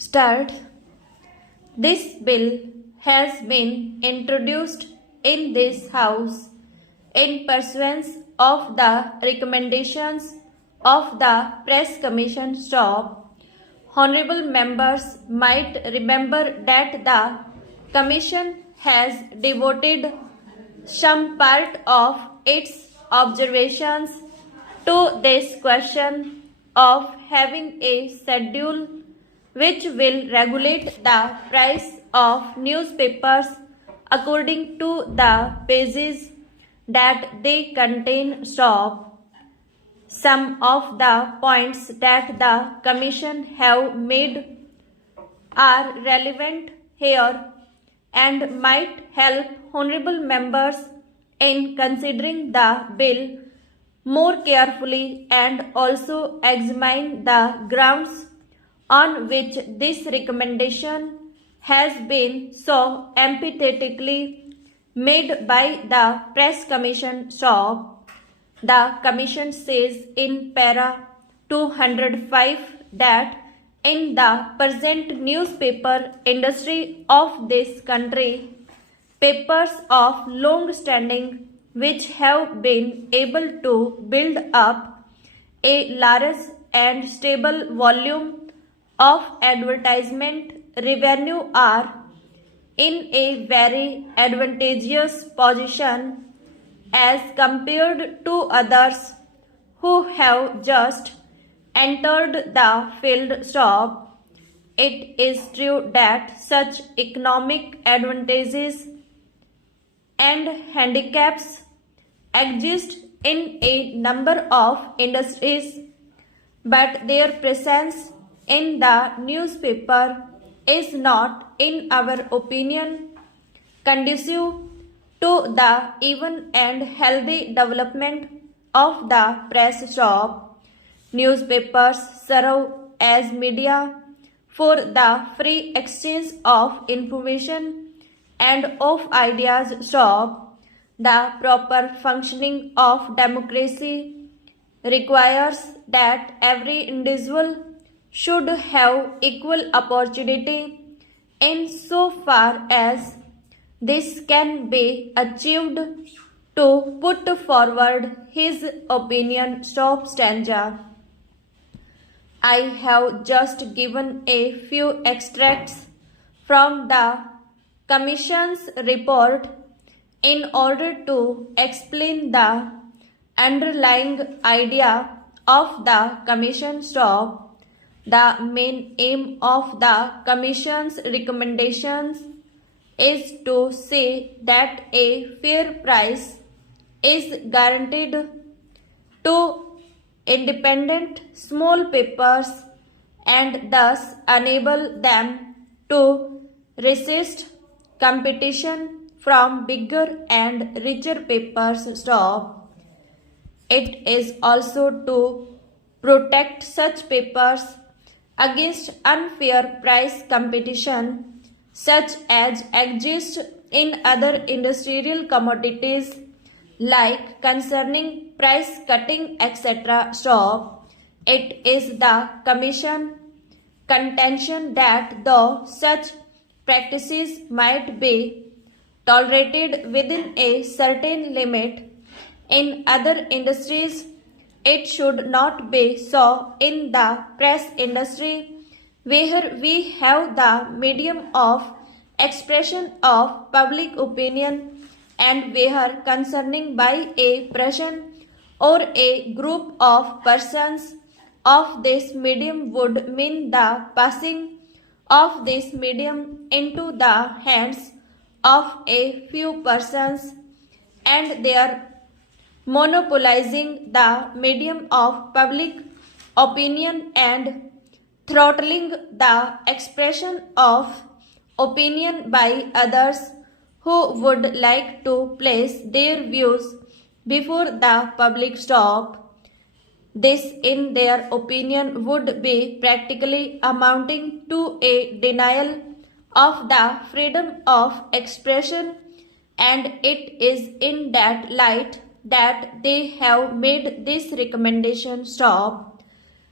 Start. This bill has been introduced in this House in pursuance of the recommendations of the Press Commission. Honorable members might remember that the Commission has devoted some part of its observations to this question of having a schedule which will regulate the price of newspapers according to the pages that they contain. Some of the points that the Commission have made are relevant here and might help honorable members in considering the bill more carefully and also examine the grounds on which this recommendation has been so emphatically made by the Press Commission. The Commission says in para 205 that in the present newspaper industry of this country, papers of long standing which have been able to build up a large and stable volume of advertisement revenue are in a very advantageous position as compared to others who have just entered the field. It is true that such economic advantages and handicaps exist in a number of industries, but their presence in the newspaper is not, in our opinion, conducive to the even and healthy development of the press. Newspapers serve as media for the free exchange of information and of ideas. The proper functioning of democracy requires that every individual should have equal opportunity in so far as this can be achieved to put forward his opinion. I have just given a few extracts from the Commission's report in order to explain the underlying idea of the Commission. The main aim of the Commission's recommendations is to say that a fair price is guaranteed to independent small papers and thus enable them to resist competition from bigger and richer papers. It is also to protect such papers against unfair price competition such as exists in other industrial commodities like concerning price cutting, etc. It is the Commission contention that though such practices might be tolerated within a certain limit in other industries, it should not be so in the press industry, where we have the medium of expression of public opinion and where concerning by a person or a group of persons of this medium would mean the passing of this medium into the hands of a few persons and their monopolizing the medium of public opinion and throttling the expression of opinion by others who would like to place their views before the public. This, in their opinion, would be practically amounting to a denial of the freedom of expression, and it is in that light that they have made this recommendation.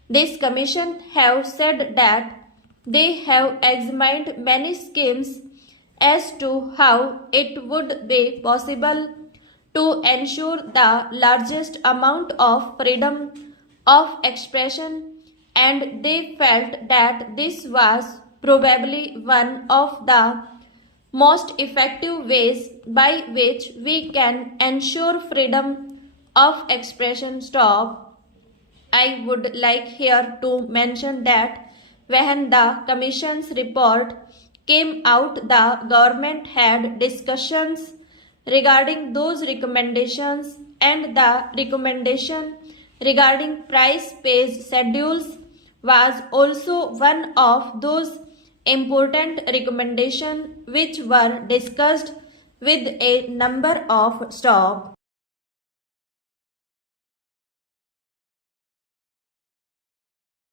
This Commission have said that They have examined many schemes as to how it would be possible to ensure the largest amount of freedom of expression, and they felt that this was probably one of the most effective ways by which we can ensure freedom of expression. Stop. I would like here to mention that when the Commission's report came out, the government had discussions regarding those recommendations, and the recommendation regarding price page schedules was also one of those important recommendations which were discussed with a number of stop.